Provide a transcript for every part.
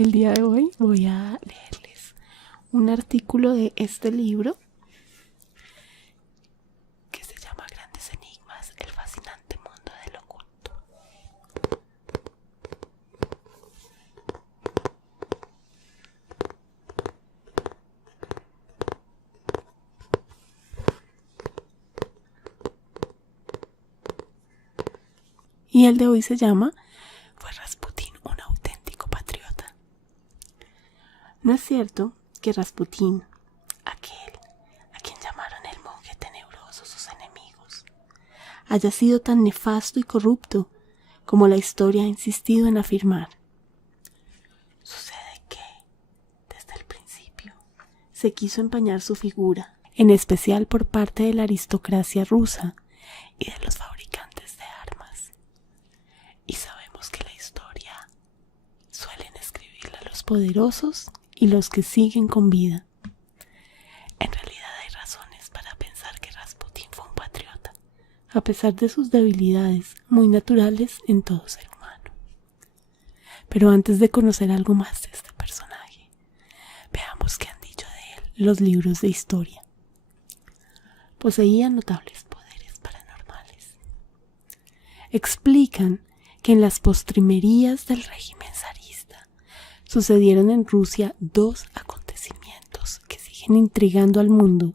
El día de hoy voy a leerles un artículo de este libro que se llama Grandes Enigmas, el fascinante mundo del oculto. Y el de hoy se llama ¿Fue Rasputín un auténtico patriota? No es cierto que Rasputín, aquel a quien llamaron el monje tenebroso sus enemigos, haya sido tan nefasto y corrupto como la historia ha insistido en afirmar. Sucede que, desde el principio, se quiso empañar su figura, en especial por parte de la aristocracia rusa y de los fabricantes de armas. Y sabemos que la historia suelen escribirla los poderosos y los que siguen con vida. En realidad hay razones para pensar que Rasputín fue un patriota, a pesar de sus debilidades muy naturales en todo ser humano. Pero antes de conocer algo más de este personaje, veamos qué han dicho de él los libros de historia. Poseía notables poderes paranormales. Explican que en las postrimerías del régimen zarista sucedieron en Rusia dos acontecimientos que siguen intrigando al mundo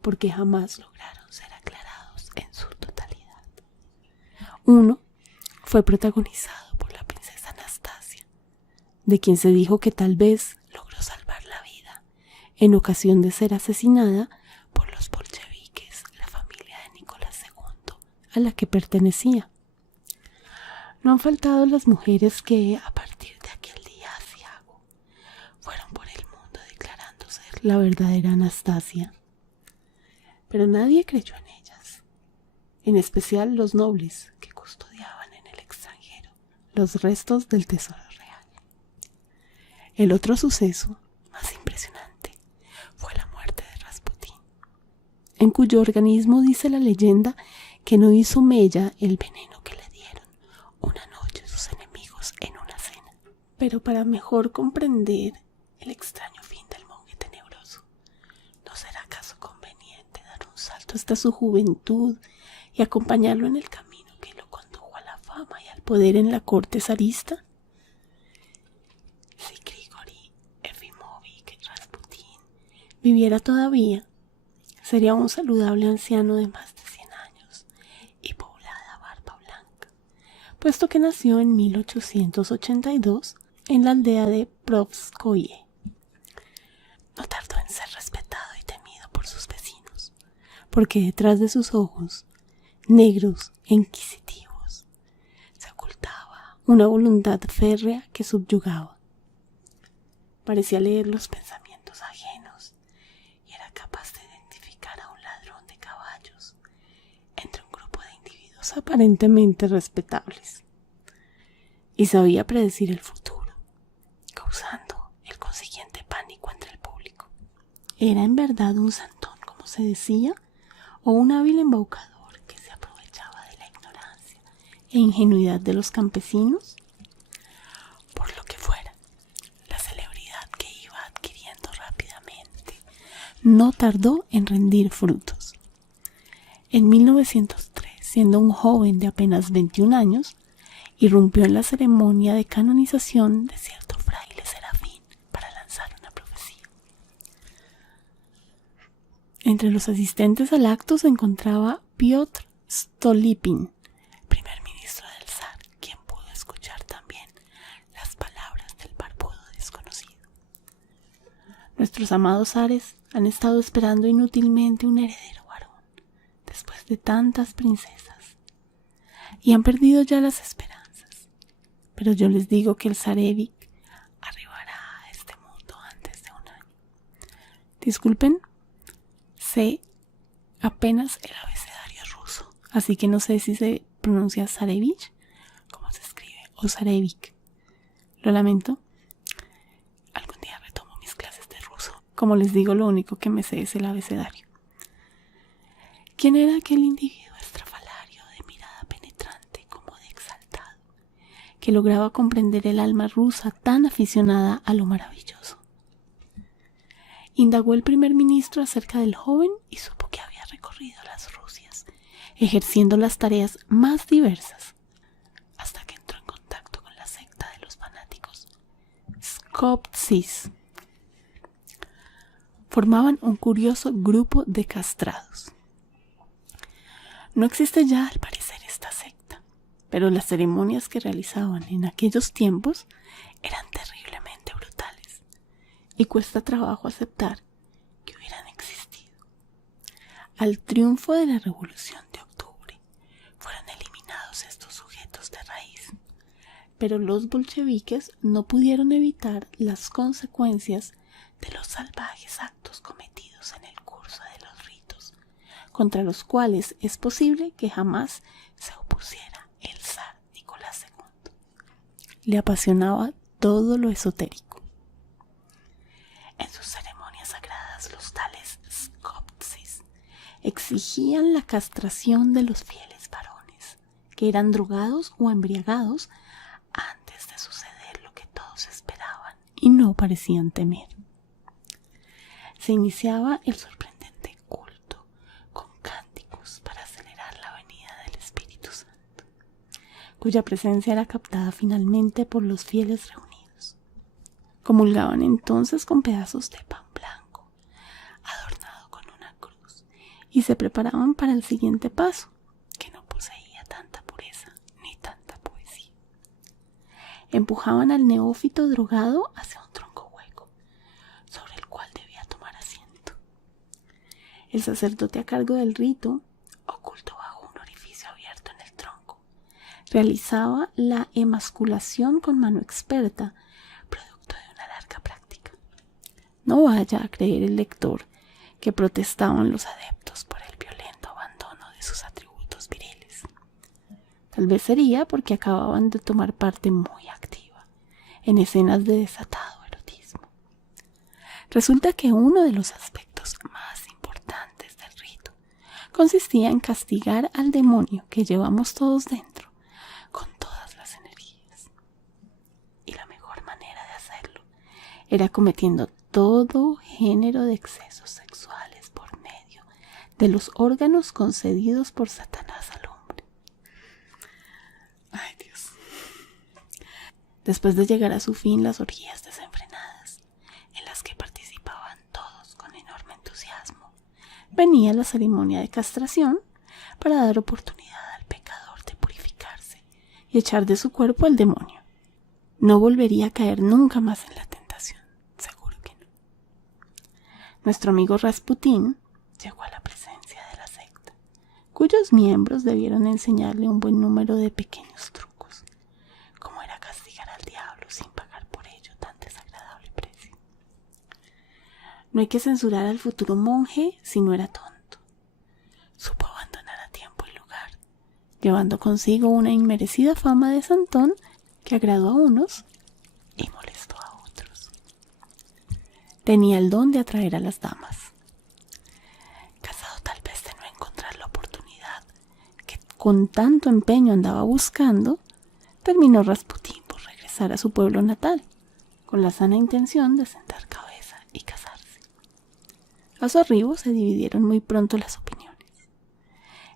porque jamás lograron ser aclarados en su totalidad. Uno fue protagonizado por la princesa Anastasia, de quien se dijo que tal vez logró salvar la vida en ocasión de ser asesinada por los bolcheviques, la familia de Nicolás II, a la que pertenecía. No han faltado las mujeres que, a partir de aquel día aciago, fueron por el mundo declarando ser la verdadera Anastasia. Pero nadie creyó en ellas, en especial los nobles que custodiaban en el extranjero los restos del tesoro real. El otro suceso, más impresionante, fue la muerte de Rasputín, en cuyo organismo dice la leyenda que no hizo mella el veneno que le dieron una noche sus enemigos en una cena. Pero para mejor comprender el extraño fin del monje tenebroso, ¿no será acaso conveniente dar un salto hasta su juventud y acompañarlo en el camino que lo condujo a la fama y al poder en la corte zarista? Si Grigori Efimovich Rasputín viviera todavía, sería un saludable anciano de más de 100 años y poblada barba blanca, puesto que nació en 1882 en la aldea de Provskoye. No tardó en ser respetado y temido por sus vecinos, porque detrás de sus ojos, negros e inquisitivos, se ocultaba una voluntad férrea que subyugaba. Parecía leer los pensamientos ajenos y era capaz de identificar a un ladrón de caballos entre un grupo de individuos aparentemente respetables. Y sabía predecir el futuro, causando el consiguiente pánico entre el público. ¿Era en verdad un santón, como se decía, o un hábil embaucador que se aprovechaba de la ignorancia e ingenuidad de los campesinos? Por lo que fuera, la celebridad que iba adquiriendo rápidamente no tardó en rendir frutos. En 1903, siendo un joven de apenas 21 años, irrumpió en la ceremonia de canonización de cierto fraile serafín para lanzar una profecía. Entre los asistentes al acto se encontraba Piotr Stolypin, primer ministro del zar, quien pudo escuchar también las palabras del barbudo desconocido. Nuestros amados zares han estado esperando inútilmente un heredero varón, después de tantas princesas, y han perdido ya las esperanzas. Pero yo les digo que el zarevich arribará a este mundo antes de un año. Disculpen, sé apenas el abecedario ruso, así que no sé si se pronuncia zarevich, como se escribe, o zarevich. Lo lamento. Algún día retomo mis clases de ruso. Como les digo, lo único que me sé es el abecedario. ¿Quién era aquel individuo estrafalario de mirada penetrante como de exaltado, que lograba comprender el alma rusa tan aficionada a lo maravilloso. Indagó el primer ministro acerca del joven y supo que había recorrido las Rusias, ejerciendo las tareas más diversas, hasta que entró en contacto con la secta de los fanáticos Skoptsis. Formaban un curioso grupo de castrados. No existe ya, al parecer, esta secta, pero las ceremonias que realizaban en aquellos tiempos eran terriblemente brutales, y cuesta trabajo aceptar que hubieran existido. Al triunfo de la Revolución de Octubre fueron eliminados estos sujetos de raíz, pero los bolcheviques no pudieron evitar las consecuencias de los salvajes actos cometidos en el curso de los ritos, contra los cuales es posible que jamás se opusiera el zar Nicolás II. Le apasionaba todo lo esotérico. En sus ceremonias sagradas, los tales Skoptsis exigían la castración de los fieles varones, que eran drogados o embriagados antes de suceder lo que todos esperaban y no parecían temer. Se iniciaba el sorprendente culto con cánticos para acelerar la venida del Espíritu Santo, cuya presencia era captada finalmente por los fieles reunidos. Comulgaban entonces con pedazos de pan blanco, adornado con una cruz, y se preparaban para el siguiente paso, que no poseía tanta pureza ni tanta poesía. Empujaban al neófito drogado hacia un tronco hueco, sobre el cual debía tomar asiento. El sacerdote a cargo del rito, oculto bajo un orificio abierto en el tronco, realizaba la emasculación con mano experta, producto de una larga práctica. No vaya a creer el lector que protestaban los adeptos por el violento abandono de sus atributos viriles. Tal vez sería porque acababan de tomar parte muy activa en escenas de desatado erotismo. Resulta que uno de los aspectos más importantes del rito consistía en castigar al demonio que llevamos todos dentro con todas las energías. Y la mejor manera de hacerlo era cometiendo todo género de excesos sexuales por medio de los órganos concedidos por Satanás al hombre. Ay, Dios. Después de llegar a su fin las orgías desenfrenadas, en las que participaban todos con enorme entusiasmo, venía la ceremonia de castración para dar oportunidad al pecador de purificarse y echar de su cuerpo al demonio. No volvería a caer nunca más en la tentación, seguro que no. Nuestro amigo Rasputín llegó a la presencia de la secta, cuyos miembros debieron enseñarle un buen número de pequeños trucos, como era castigar al diablo sin pagar por ello tan desagradable precio. No hay que censurar al futuro monje si no era tonto. Supo abandonar a tiempo el lugar, llevando consigo una inmerecida fama de santón que agradó a unos y molestó a otros. Tenía el don de atraer a las damas. Cansado tal vez de no encontrar la oportunidad que con tanto empeño andaba buscando, terminó Rasputín por regresar a su pueblo natal, con la sana intención de sentar cabeza y casarse. A su arribo se dividieron muy pronto las opiniones.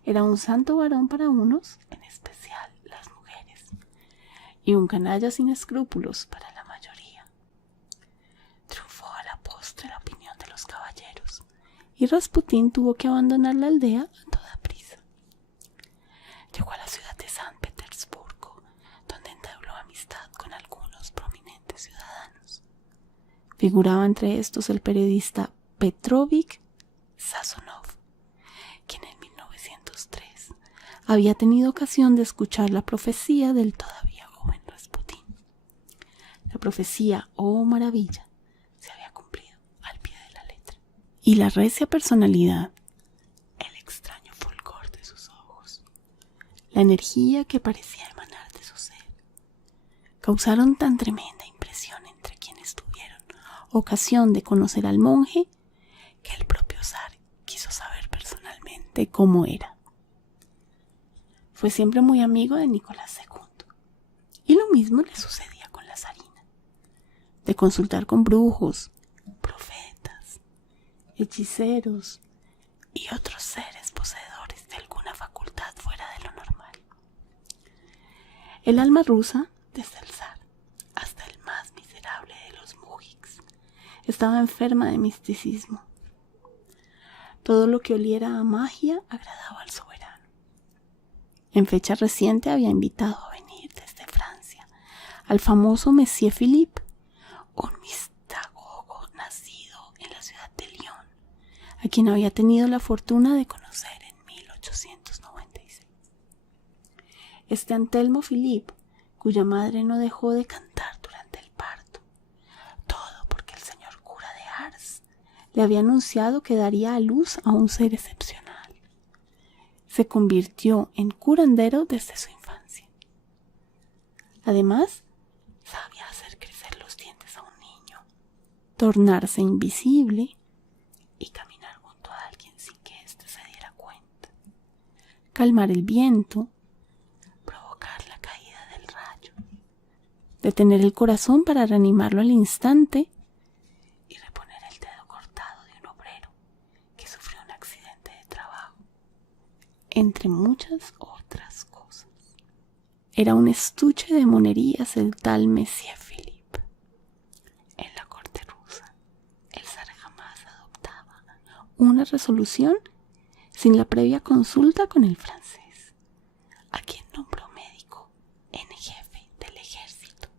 Era un santo varón para unos, en especial las mujeres, y un canalla sin escrúpulos para la mayoría. Triunfó a la postre la opinión de los caballeros, y Rasputín tuvo que abandonar la aldea a toda prisa. Llegó a la ciudad de San Petersburgo, donde entabló amistad con algunos prominentes ciudadanos. Figuraba entre estos el periodista Petrovich Sazonov, quien en 1903 había tenido ocasión de escuchar la profecía del todavía joven Rasputín. La profecía, oh maravilla, se había cumplido al pie de la letra. Y la recia personalidad, el extraño fulgor de sus ojos, la energía que parecía emanar de su ser, causaron tan tremenda impresión entre quienes tuvieron ocasión de conocer al monje que el propio zar quiso saber personalmente cómo era. Fue siempre muy amigo de Nicolás II y lo mismo le sucedía con la zarina, de consultar con brujos, profetas, hechiceros y otros seres poseedores de alguna facultad fuera de lo normal. El alma rusa, desde el zar hasta el más miserable de los mujiks, estaba enferma de misticismo. Todo lo que oliera a magia agradaba al soberano. En fecha reciente había invitado a venir desde Francia al famoso Monsieur Philippe, un mistagogo nacido en la ciudad de Lyon, a quien había tenido la fortuna de conocer en 1896. Este Antelmo Philippe, cuya madre no dejó de cantar durante el parto, todo porque el señor cura de Ars le había anunciado que daría a luz a un ser excepcional. Se convirtió en curandero desde su infancia. Además, sabía hacer crecer los dientes a un niño, tornarse invisible y caminar junto a alguien sin que éste se diera cuenta, calmar el viento, provocar la caída del rayo, detener el corazón para reanimarlo al instante y reponer el dedo cortado de un obrero que sufrió un accidente de trabajo, entre muchas otras cosas. Era un estuche de monerías el tal Monsieur Philippe. En la corte rusa, el zar jamás adoptaba una resolución sin la previa consulta con el francés, a quien nombró médico en jefe del ejército,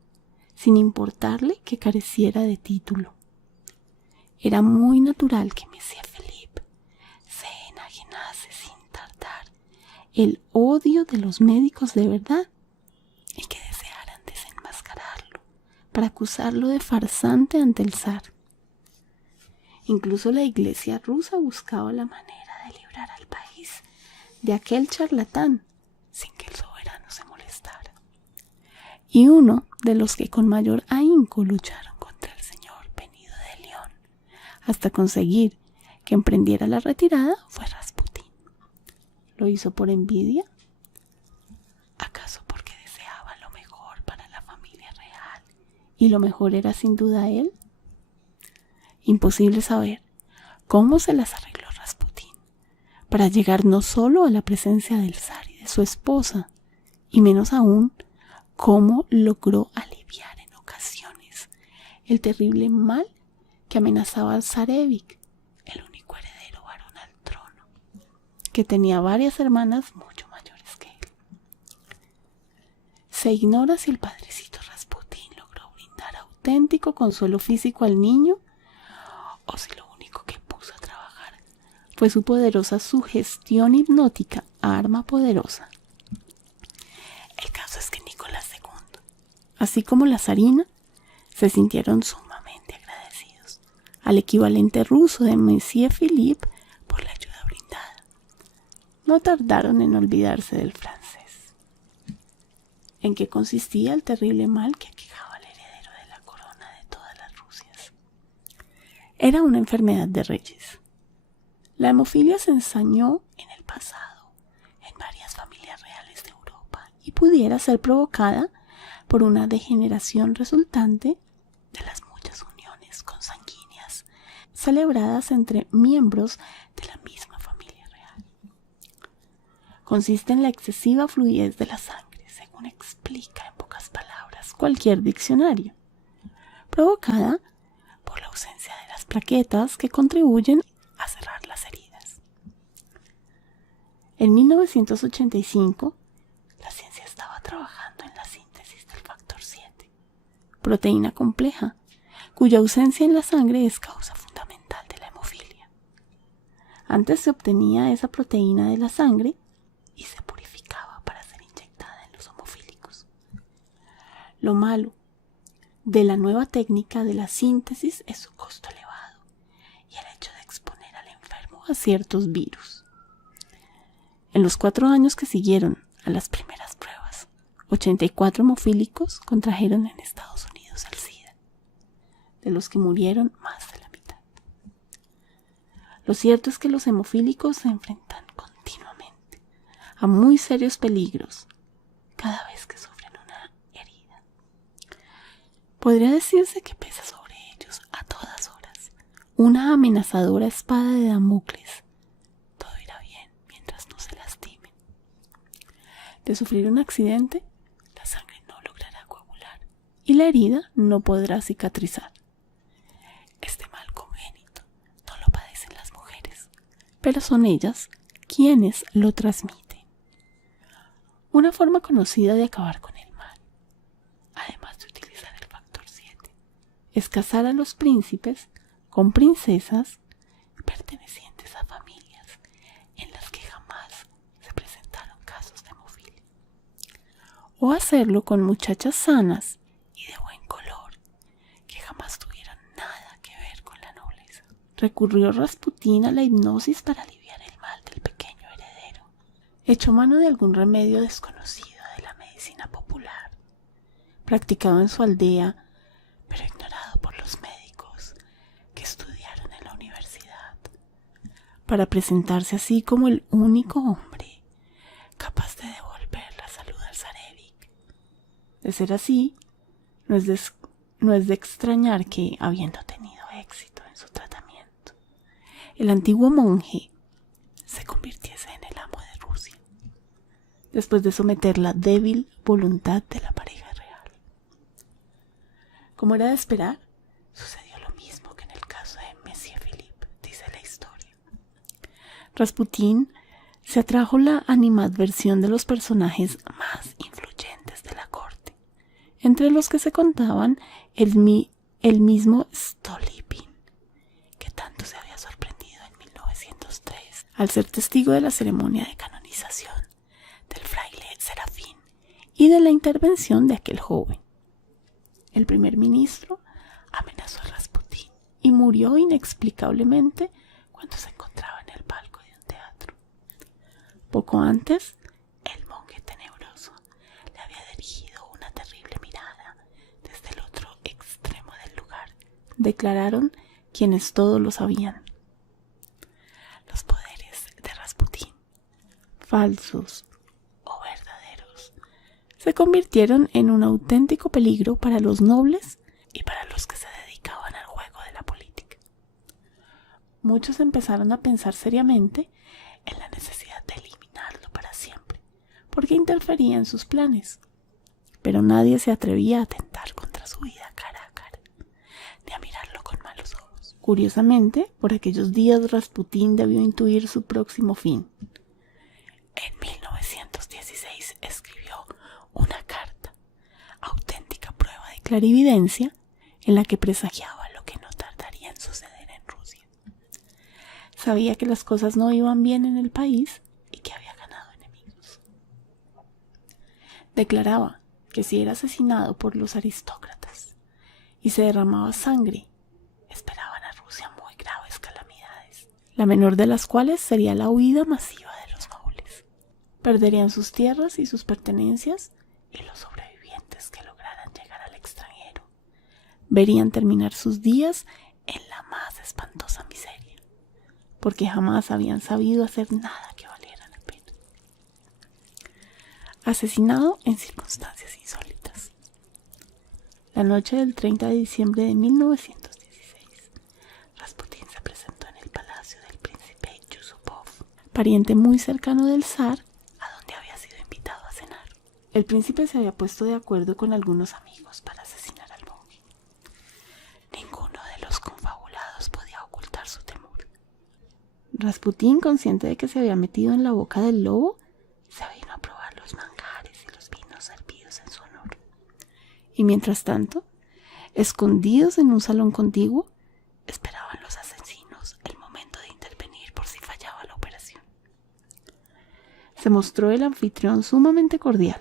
sin importarle que careciera de título. Era muy natural que Monsieur Philippe se enajenase sin tardar el odio de los médicos de verdad y que desearan desenmascararlo para acusarlo de farsante ante el zar. Incluso la iglesia rusa buscaba la manera de librar al país de aquel charlatán sin que el soberano se molestara. Y uno de los que con mayor ahínco lucharon contra el señor venido de León hasta conseguir que emprendiera la retirada fue Rasputín. ¿Lo hizo por envidia? ¿Acaso porque deseaba lo mejor para la familia real y lo mejor era sin duda él? Imposible saber cómo se las arregló Rasputín para llegar no solo a la presencia del zar y de su esposa, y menos aún cómo logró aliviar en ocasiones el terrible mal que amenazaba al zarevich, el único heredero varón al trono, que tenía varias hermanas mucho mayores que él. Se ignora si el padrecito Rasputín logró brindar auténtico consuelo físico al niño o si lo único que puso a trabajar fue su poderosa sugestión hipnótica, arma poderosa. El caso es que Nicolás II, así como la zarina, se sintieron sumamente agradecidos al equivalente ruso de Monsieur Philippe por la ayuda brindada. No tardaron en olvidarse del francés. ¿En qué consistía el terrible mal que aquejaba al heredero de la corona de todas las Rusias? Era una enfermedad de reyes. La hemofilia se ensañó en el pasado en varias familias reales de Europa y pudiera ser provocada por una degeneración resultante de las muchas uniones consanguíneas celebradas entre miembros de la misma familia real. Consiste en la excesiva fluidez de la sangre, según explica en pocas palabras cualquier diccionario, provocada por la ausencia de las plaquetas que contribuyen a cerrar las heridas. En 1985, la ciencia estaba trabajando en la síntesis del factor 7, proteína compleja, cuya ausencia en la sangre es causa fundamental de la hemofilia. Antes se obtenía esa proteína de la sangre y se purificaba para ser inyectada en los homofílicos. Lo malo de la nueva técnica de la síntesis es su costo elevado y el hecho de exponer al enfermo a ciertos virus. En los 4 años que siguieron a las primeras pruebas, 84 hemofílicos contrajeron en Estados Unidos el SIDA, de los que murieron más de la mitad. Lo cierto es que los hemofílicos se enfrentan continuamente a muy serios peligros cada vez que sufren una herida. Podría decirse que pesa sobre ellos a todas horas una amenazadora espada de Damocles. Todo irá bien mientras no se lastimen. De sufrir un accidente, la sangre no logrará coagular y la herida no podrá cicatrizar. Este mal congénito no lo padecen las mujeres, pero son ellas quienes lo transmiten. Una forma conocida de acabar con el mal, además de utilizar el factor 7, es casar a los príncipes con princesas pertenecientes a familias en las que jamás se presentaron casos de hemofilia, o hacerlo con muchachas sanas y de buen color que jamás tuvieron nada que ver con la nobleza. Recurrió Rasputín a la hipnosis para aliviar el mal del pequeño heredero. Echó mano de algún remedio desconocido de la medicina popular, practicado en su aldea, pero ignorado por los médicos que estudiaron en la universidad, para presentarse así como el único hombre capaz de devolver la salud al zarévic. De ser así, no es de extrañar que, habiendo tenido éxito en su tratamiento, el antiguo monje se convirtiese en el amo de Rusia, después de someter la débil voluntad de la pareja real. Como era de esperar, sucedió lo mismo que en el caso de Monsieur Philippe, dice la historia. Rasputín se atrajo la animadversión de los personajes más influyentes de la corte, entre los que se contaban el mismo Stolypin, que tanto se había sorprendido en 1903 al ser testigo de la ceremonia de canonización del fraile Serafín y de la intervención de aquel joven. El primer ministro amenazó a Rasputín y murió inexplicablemente cuando se encontraba en el palco de un teatro. Poco antes, el monje tenebroso le había dirigido una terrible mirada desde el otro extremo del lugar, declararon quienes todo lo sabían. Los poderes de Rasputín, falsos o verdaderos, se convirtieron en un auténtico peligro para los nobles y para los que se dedicaban al juego de la política. Muchos empezaron a pensar seriamente en la necesidad de eliminarlo para siempre, porque interfería en sus planes. Pero nadie se atrevía a atentar contra su vida cara a cara, ni a mirarlo con malos ojos. Curiosamente, por aquellos días Rasputín debió intuir su próximo fin. En 1916 escribió una carta, auténtica prueba de clarividencia, en la que presagiaba lo que no tardaría en suceder en Rusia. Sabía que las cosas no iban bien en el país y que había ganado enemigos. Declaraba que si era asesinado por los aristócratas y se derramaba sangre, esperaban a Rusia muy graves calamidades, la menor de las cuales sería la huida masiva de los nobles. Perderían sus tierras y sus pertenencias, y los sobrevivientes que lograran llegar al extranjero verían terminar sus días en la más espantosa miseria, porque jamás habían sabido hacer nada que valiera la pena. Asesinado en circunstancias insólitas. La noche del 30 de diciembre de 1916, Rasputín se presentó en el palacio del príncipe Yusupov, pariente muy cercano del zar, a donde había sido invitado a cenar. El príncipe se había puesto de acuerdo con algunos amigos para asesinar al monje. Ninguno de los confabulados podía ocultar su temor. Rasputín, consciente de que se había metido en la boca del lobo, se vino a probar los manjares y los vinos servidos en su honor. Y mientras tanto, escondidos en un salón contiguo, esperaban los asesinos el momento de intervenir por si fallaba la operación. Se mostró el anfitrión sumamente cordial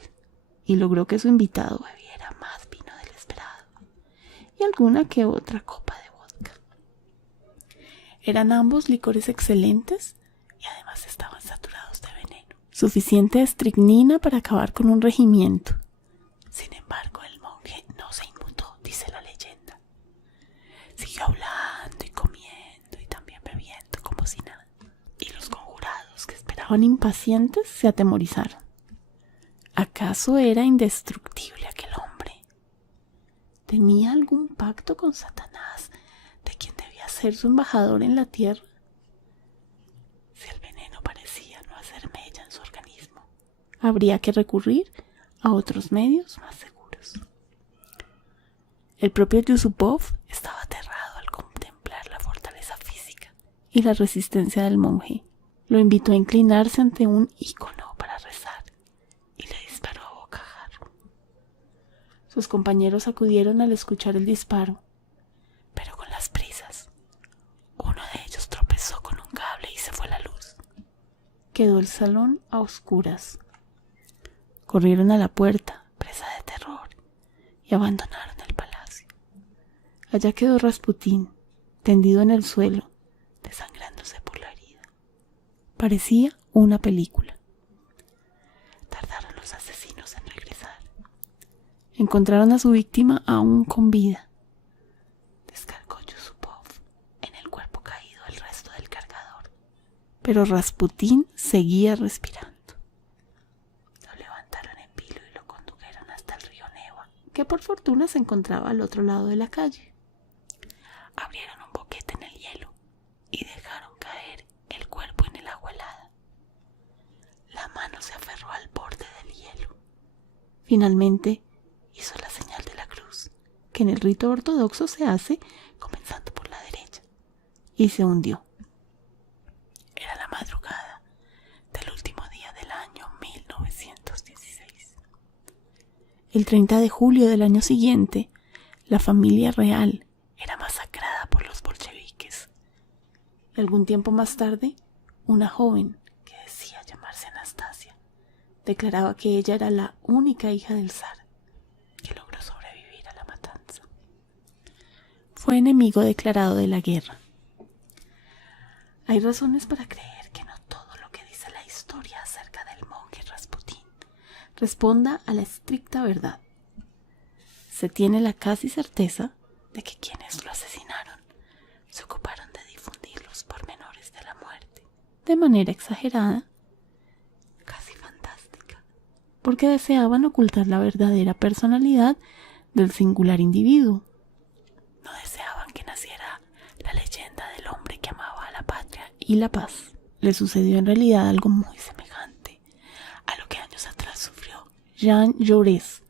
y logró que su invitado bebiera más vino del esperado y alguna que otra copa de vodka. Eran ambos licores excelentes y además estaban saturados de veneno, suficiente estricnina para acabar con un regimiento. Sin embargo, el monje no se inmutó, dice la leyenda. Siguió hablando y comiendo y también bebiendo como si nada. Y los conjurados, que esperaban impacientes, se atemorizaron. ¿Acaso era indestructible aquel hombre? ¿Tenía algún pacto con Satanás, de quien debía ser su embajador en la tierra? Si el veneno parecía no hacer mella en su organismo, habría que recurrir a otros medios más seguros. El propio Yusupov estaba aterrado al contemplar la fortaleza física y la resistencia del monje. Lo invitó a inclinarse ante un ícono para rezar y le disparó a bocajarro. Sus compañeros acudieron al escuchar el disparo, pero con las prisas. Uno de ellos tropezó con un cable y se fue la luz. Quedó el salón a oscuras. Corrieron a la puerta, presa de terror, y abandonaron el palacio. Allá quedó Rasputín, tendido en el suelo, desangrándose por la herida. Parecía una película. Tardaron los asesinos en regresar. Encontraron a su víctima aún con vida. Descargó Yusupov en el cuerpo caído el resto del cargador, pero Rasputín seguía respirando. Lo levantaron en vilo y lo condujeron hasta el río Neva, que por fortuna se encontraba al otro lado de la calle. Abrieron un boquete en el hielo y dejaron caer el cuerpo en el agua helada. La mano se aferró al borde del hielo. Finalmente hizo la señal de la cruz, que en el rito ortodoxo se hace comenzando por la derecha, y se hundió. Era la madrugada del último día del año 1916. El 30 de julio del año siguiente, la familia real era masacrada por los bolcheviques. Y algún tiempo más tarde, una joven que decía llamarse Anastasia declaraba que ella era la única hija del zar que logró sobrevivir a la matanza. Fue enemigo declarado de la guerra. Hay razones para creer que no todo lo que dice la historia acerca del monje Rasputín responda a la estricta verdad. Se tiene la casi certeza de que quienes lo asesinaron se ocuparon de difundir los pormenores de la muerte de manera exagerada, casi fantástica, porque deseaban ocultar la verdadera personalidad del singular individuo. No deseaban que naciera la leyenda del hombre que amaba a la patria y la paz. Le sucedió en realidad algo muy semejante a lo que años atrás sufrió Jean Jaurès,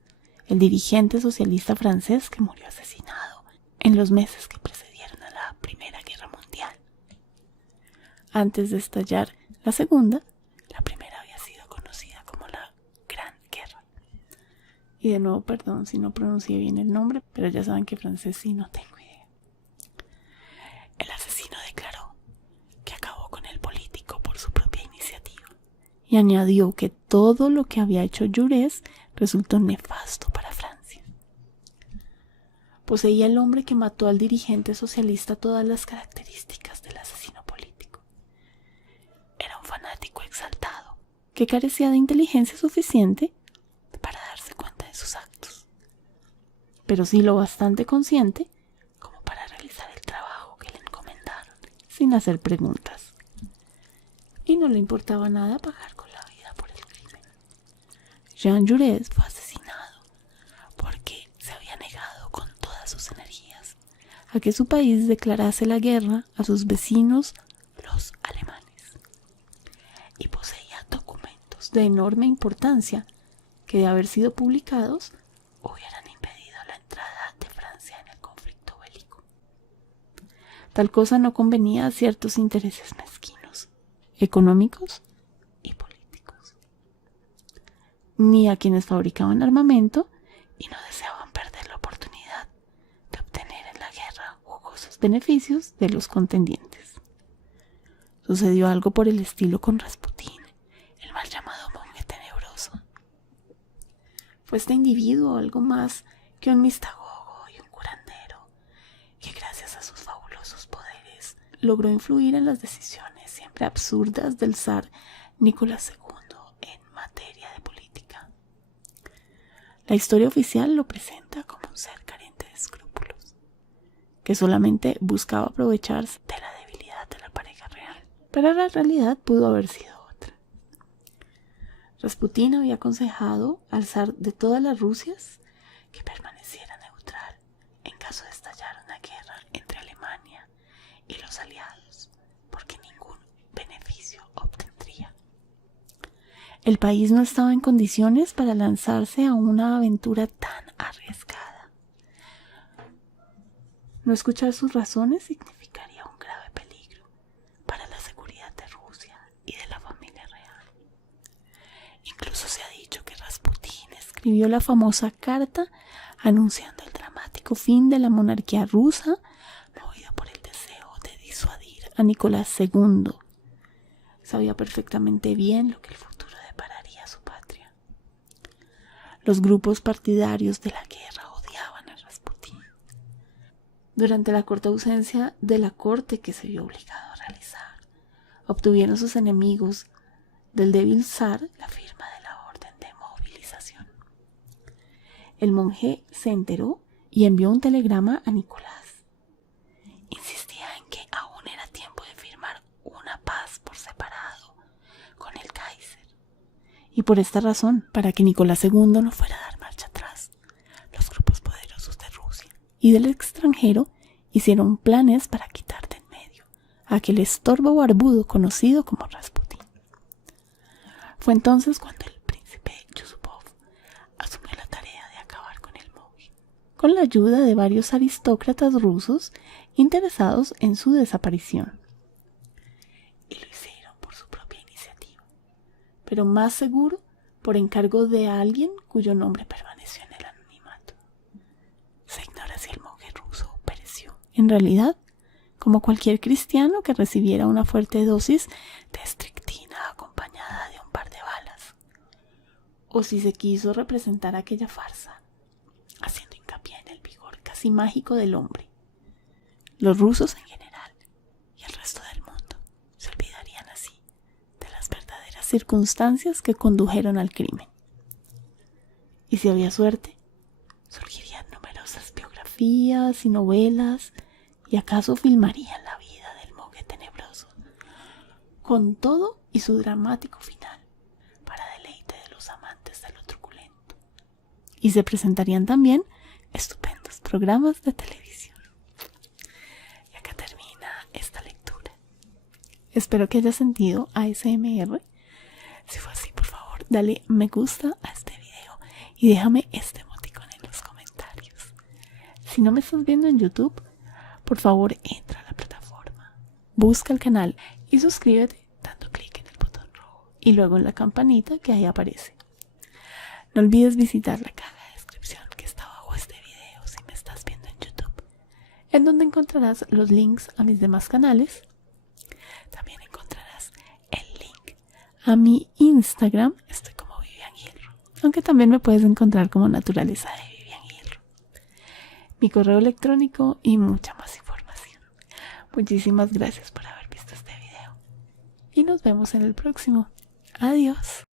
el dirigente socialista francés que murió asesinado en los meses que precedieron a la Primera Guerra Mundial. Antes de estallar la Segunda, la primera había sido conocida como la Gran Guerra. Y de nuevo, perdón si no pronuncié bien el nombre, pero ya saben que francés sí no tengo idea. El asesino declaró que acabó con el político por su propia iniciativa y añadió que todo lo que había hecho Jaurès resultó nefasto para Francia. Poseía el hombre que mató al dirigente socialista todas las características del asesino político. Era un fanático exaltado que carecía de inteligencia suficiente para darse cuenta de sus actos, pero sí lo bastante consciente como para realizar el trabajo que le encomendaron sin hacer preguntas. Y no le importaba nada pagar con la vida por el crimen. Jean Jaurès fue asesinado porque se había negado con todas sus energías a que su país declarase la guerra a sus vecinos, los alemanes, y poseía documentos de enorme importancia que, de haber sido publicados, hubieran impedido la entrada de Francia en el conflicto bélico. Tal cosa no convenía a ciertos intereses mezquinos, económicos y políticos, ni a quienes fabricaban armamento y no deseaban perder la oportunidad de obtener en la guerra jugosos beneficios de los contendientes. Sucedió algo por el estilo con Rasputín, el mal llamado monje tenebroso. Fue este individuo algo más que un mistagogo y un curandero, que gracias a sus fabulosos poderes logró influir en las decisiones siempre absurdas del zar Nicolás II en materia de política. La historia oficial lo presenta como un ser carente de escrúpulos, que solamente buscaba aprovecharse de la debilidad de la pareja real, pero la realidad pudo haber sido otra. Rasputín había aconsejado al zar de todas las Rusias que permaneciera neutral y los aliados, porque ningún beneficio obtendría. El país no estaba en condiciones para lanzarse a una aventura tan arriesgada. No escuchar sus razones significaría un grave peligro para la seguridad de Rusia y de la familia real. Incluso se ha dicho que Rasputín escribió la famosa carta anunciando el dramático fin de la monarquía rusa, movido por el deseo de disuadir a Nicolás II. Sabía perfectamente bien lo que el futuro depararía a su patria. Los grupos partidarios de la guerra odiaban a Rasputín. Durante la corta ausencia de la corte que se vio obligado a realizar, obtuvieron sus enemigos del débil zar la firma de la orden de movilización. El monje se enteró y envió un telegrama a Nicolás. Insistía en que aún era tiempo de firmar una paz por separado con el Kaiser. Y por esta razón, para que Nicolás II no fuera a dar marcha atrás, los grupos poderosos de Rusia y del extranjero hicieron planes para quitar de en medio aquel estorbo barbudo conocido como Rasputín. Fue entonces cuando el príncipe Yusupov asumió la tarea de acabar con el monje, con la ayuda de varios aristócratas rusos interesados en su desaparición. Y lo hicieron por su propia iniciativa, pero más seguro por encargo de alguien cuyo nombre permaneció en el anonimato. Se ignora si el monje ruso pereció, en realidad, como cualquier cristiano que recibiera una fuerte dosis de estricnina acompañada de un par de balas, o si se quiso representar aquella farsa, haciendo hincapié en el vigor casi mágico del hombre. Los rusos en general y el resto del mundo se olvidarían así de las verdaderas circunstancias que condujeron al crimen. Y si había suerte, surgirían numerosas biografías y novelas, y acaso filmarían la vida del monje tenebroso, con todo y su dramático final, para deleite de los amantes de lo truculento. Y se presentarían también estupendos programas de televisión. Y acá termina esta lectura. Espero que hayas sentido ASMR. Si fue así, por favor, dale me gusta a este video y déjame este emoticón en los comentarios. Si no me estás viendo en YouTube, por favor entra a la plataforma, busca el canal y suscríbete dando clic en el botón rojo y luego en la campanita que ahí aparece. No olvides visitar la caja de descripción que está abajo este video si me estás viendo en YouTube, en donde encontrarás los links a mis demás canales. También encontrarás el link a mi Instagram, estoy como Vivian Gilro, aunque también me puedes encontrar como Naturaleza de Vivian Gilro, mi correo electrónico y mucha más información. Muchísimas gracias por haber visto este video y nos vemos en el próximo. Adiós.